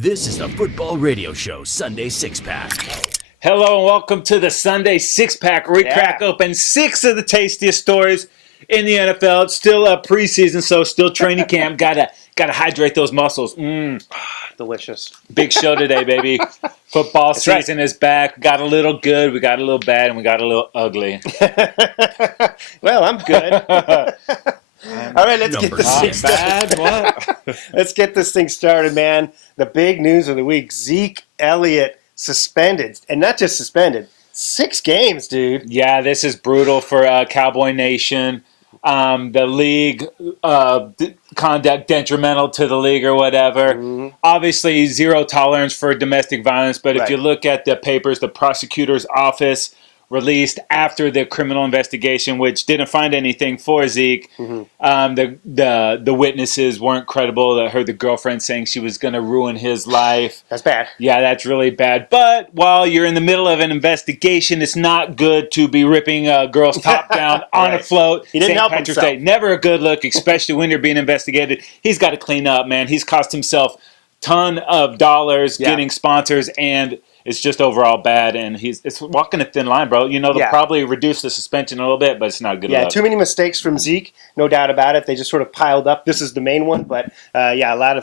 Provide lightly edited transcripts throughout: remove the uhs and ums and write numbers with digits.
This is the Football Radio Show Sunday Six Pack. Hello and welcome to the Sunday Six Pack, where we crack open 6 of the tastiest stories in the NFL. It's still preseason, so still training camp. Gotta hydrate those muscles. Delicious. Big show today, baby. Football season is back. We got a little good, we got a little bad, and we got a little ugly. Well, I'm good. All right, let's get this thing started. What? Let's get this thing started, man. The big news of the week: Zeke Elliott suspended, and not just suspended, 6 games, dude. Yeah, this is brutal for Cowboy Nation. The league conduct detrimental to the league or whatever. Mm-hmm. Obviously, zero tolerance for domestic violence. But if you look at the papers, the prosecutor's office released after the criminal investigation, which didn't find anything for Zeke. Mm-hmm. The witnesses weren't credible. I heard the girlfriend saying she was going to ruin his life. That's bad. Yeah, that's really bad. But while you're in the middle of an investigation, it's not good to be ripping a girl's top down on a float. He didn't help Patrick's himself. Day. Never a good look, especially when you're being investigated. He's got to clean up, man. He's cost himself a ton of dollars getting sponsors, and it's just overall bad, and it's walking a thin line, bro. You know, they'll probably reduce the suspension a little bit, but it's not good enough. Too many mistakes from Zeke, no doubt about it. They just sort of piled up. This is the main one, but a lot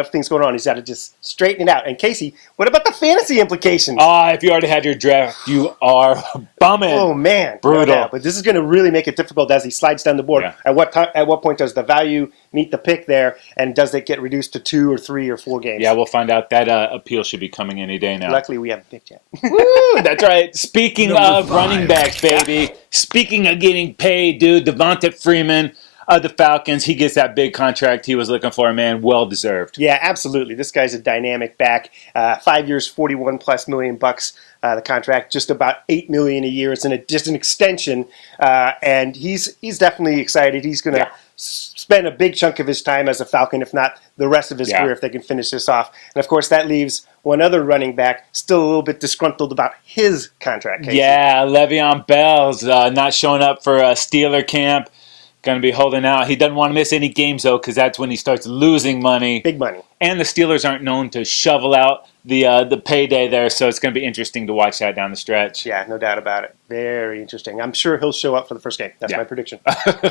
of things going on. He's got to just straighten it out. And Casey, what about the fantasy implications? If you already had your draft, you are bumming. Oh man, brutal. No doubt. But this is going to really make it difficult as he slides down the board. Yeah. At what point does the value meet the pick there, and does it get reduced to 2 or 3 or 4 games? Yeah, we'll find out. That appeal should be coming any day now. Luckily, we haven't picked yet. Woo, that's right. Speaking of running backs, baby. Speaking of getting paid, dude, Davonta Freeman of the Falcons, he gets that big contract he was looking for, man. Well deserved. Yeah, absolutely. This guy's a dynamic back. 5 years, $41+ million bucks. The contract, just about $8 million a year. It's just an extension, and he's definitely excited. He's going to spend a big chunk of his time as a Falcon, if not the rest of his career, if they can finish this off. And of course, that leaves one other running back still a little bit disgruntled about his contract. Casey. Yeah, LeVeon Bell's not showing up for Steeler camp. Going to be holding out. He doesn't want to miss any games, though, because that's when he starts losing money. Big money. And the Steelers aren't known to shovel out the payday there, so it's going to be interesting to watch that down the stretch. Yeah, no doubt about it. Very interesting. I'm sure he'll show up for the first game. That's my prediction.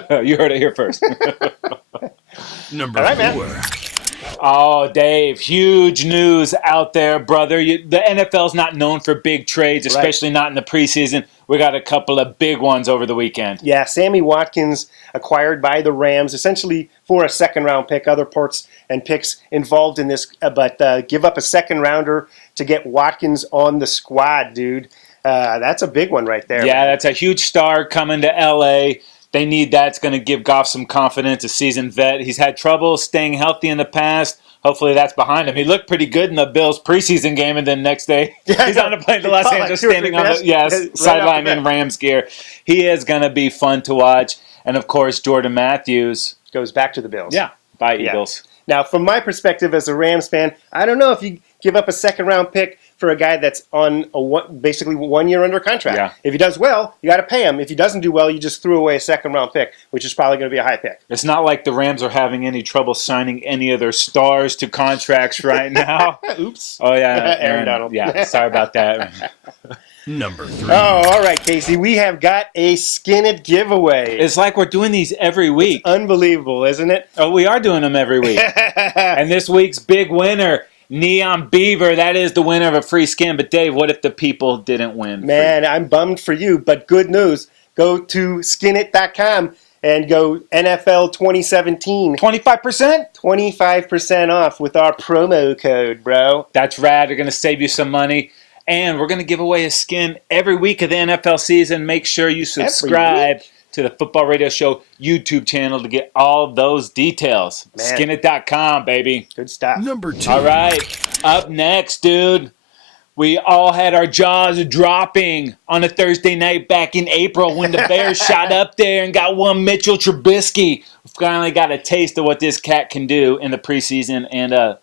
You heard it here first. Number 4. Oh, Dave, huge news out there, brother. The NFL's not known for big trades, especially not in the preseason. We got a couple of big ones over the weekend. Yeah, Sammy Watkins acquired by the Rams, essentially for a second-round pick. Other parts and picks involved in this, but give up a second-rounder to get Watkins on the squad, dude. That's a big one right there. Yeah, that's a huge star coming to L.A., They need that. It's going to give Goff some confidence, a seasoned vet. He's had trouble staying healthy in the past. Hopefully that's behind him. He looked pretty good in the Bills preseason game, and then next day he's on the plane to Los Angeles standing on the sideline in Rams gear. He is going to be fun to watch. And, of course, Jordan Matthews goes back to the Bills. Yeah, bye, Eagles. Now, from my perspective as a Rams fan, I don't know if you give up a second-round pick for a guy that's on basically 1 year under contract. Yeah. If he does well, you got to pay him. If he doesn't do well, you just threw away a second-round pick, which is probably going to be a high pick. It's not like the Rams are having any trouble signing any of their stars to contracts right now. Oops. Oh, yeah. Aaron Donald. Yeah, sorry about that. Number 3. Oh, all right, Casey. We have got a Skinit giveaway. It's like we're doing these every week. It's unbelievable, isn't it? Oh, we are doing them every week. And this week's big winner, Neon Beaver, that is the winner of a free skin. But, Dave, what if the people didn't win? Man, I'm bummed for you, but good news. Go to skinit.com and go NFL 2017. 25%? 25% off with our promo code, bro. That's rad. They're going to save you some money. And we're going to give away a skin every week of the NFL season. Make sure you subscribe to the Football Radio Show YouTube channel to get all those details. Skinit.com, baby. Good stuff. Number 2. All right. Up next, dude. We all had our jaws dropping on a Thursday night back in April when the Bears shot up there and got one Mitchell Trubisky. We finally got a taste of what this cat can do in the preseason and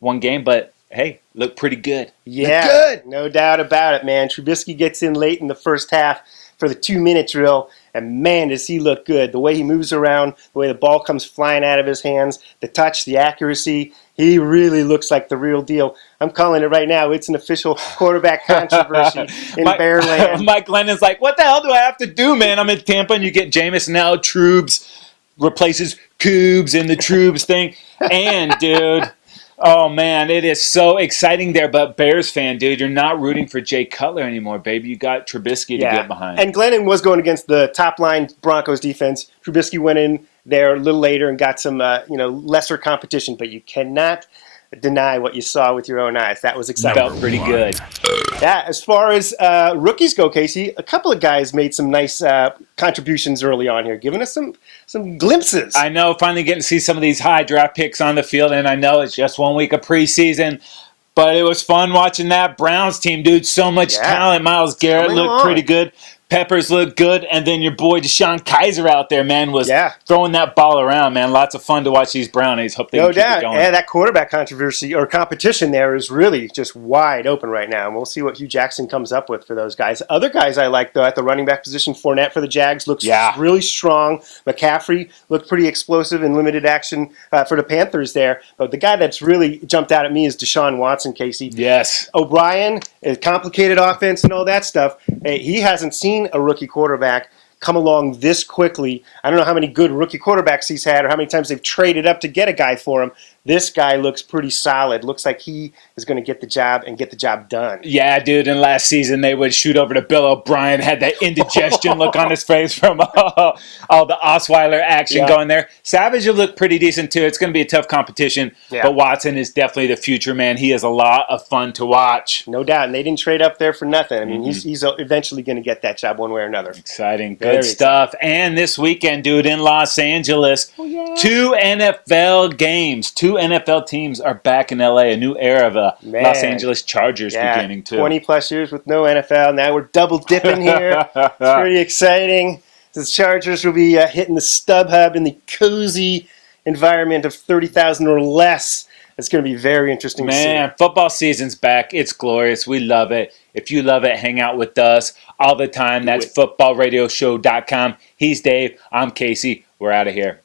one game, but hey, look pretty good. Yeah, Look good. no doubt about it, man. Trubisky gets in late in the first half for the 2-minute drill, and man, does he look good. The way he moves around, the way the ball comes flying out of his hands, the touch, the accuracy, he really looks like the real deal. I'm calling it right now. It's an official quarterback controversy in Bearland. Mike Glennon's like, what the hell do I have to do, man? I'm in Tampa, and you get Jameis now, Trubes replaces Cubes in the Trubes thing. And, dude, oh, man, it is so exciting there. But Bears fan, dude, you're not rooting for Jay Cutler anymore, baby. You got Trubisky to get behind. And Glennon was going against the top-line Broncos defense. Trubisky went in there a little later and got some lesser competition. But you cannot deny what you saw with your own eyes. That was exciting. Felt pretty good. Yeah, as far as rookies go, Casey, a couple of guys made some nice contributions early on here, giving us some glimpses. I know, finally getting to see some of these high draft picks on the field, and I know it's just 1 week of preseason, but it was fun watching that Browns team, dude. So much talent. Myles Garrett looked pretty good. Peppers looked good, and then your boy Deshaun Kaiser out there, man, was throwing that ball around, man. Lots of fun to watch these Brownies. Hope they can keep it going. Yeah, that quarterback controversy or competition there is really just wide open right now, and we'll see what Hugh Jackson comes up with for those guys. Other guys I like, though, at the running back position, Fournette for the Jags looks really strong. McCaffrey looked pretty explosive in limited action for the Panthers there. But the guy that's really jumped out at me is Deshaun Watson, Casey. Yes. O'Brien, a complicated offense and all that stuff. He hasn't seen a rookie quarterback come along this quickly. I don't know how many good rookie quarterbacks he's had or how many times they've traded up to get a guy for him. This guy looks pretty solid. Looks like he is going to get the job and get the job done. Yeah, dude. And last season they would shoot over to Bill O'Brien, had that indigestion look on his face from all the Osweiler action going there. Savage will look pretty decent too. It's going to be a tough competition, but Watson is definitely the future, man. He is a lot of fun to watch. No doubt. And they didn't trade up there for nothing. I mean, he's eventually going to get that job one way or another. Exciting. Good stuff. And this weekend, dude, in Los Angeles, 2 NFL games. 2 NFL teams are back in LA. A new era of Los Angeles Chargers beginning too. 20-plus years with no NFL. Now we're double dipping here. It's pretty exciting. The Chargers will be hitting the StubHub in the cozy environment of 30,000 or less. It's going to be very interesting to see. Man, football season's back. It's glorious. We love it. If you love it, hang out with us all the time. That's footballradioshow.com. He's Dave. I'm Casey. We're out of here.